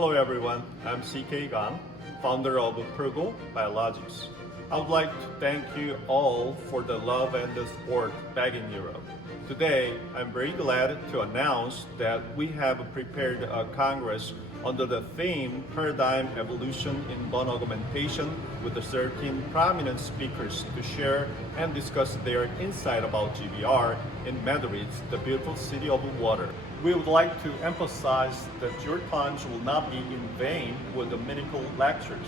Hello everyone, I'm CK Gang, founder of Pergo Biologics. I would like to thank you all for the love and the support back in Europe. Today, I'm very glad to announce that we have prepared a Congress under the theme Paradigm Evolution in Bone Augmentation with the 13 prominent speakers to share and discuss their insight about GBR in Madrid, the beautiful city of water. We would like to emphasize that your times will not be in vain with the meaningful lectures.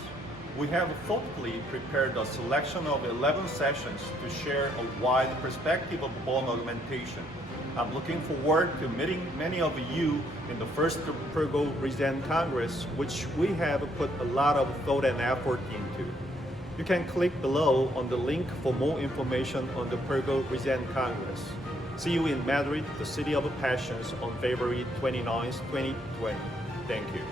We have thoughtfully prepared a selection of 11 sessions to share a wide perspective of bone augmentation. I'm looking forward to meeting many of you in the first Pergo Regen Congress, which we have put a lot of thought and effort into. You can click below on the link for more information on the Pergo Regen Congress. See you in Madrid, the city of passions, on February 29, 2020. Thank you.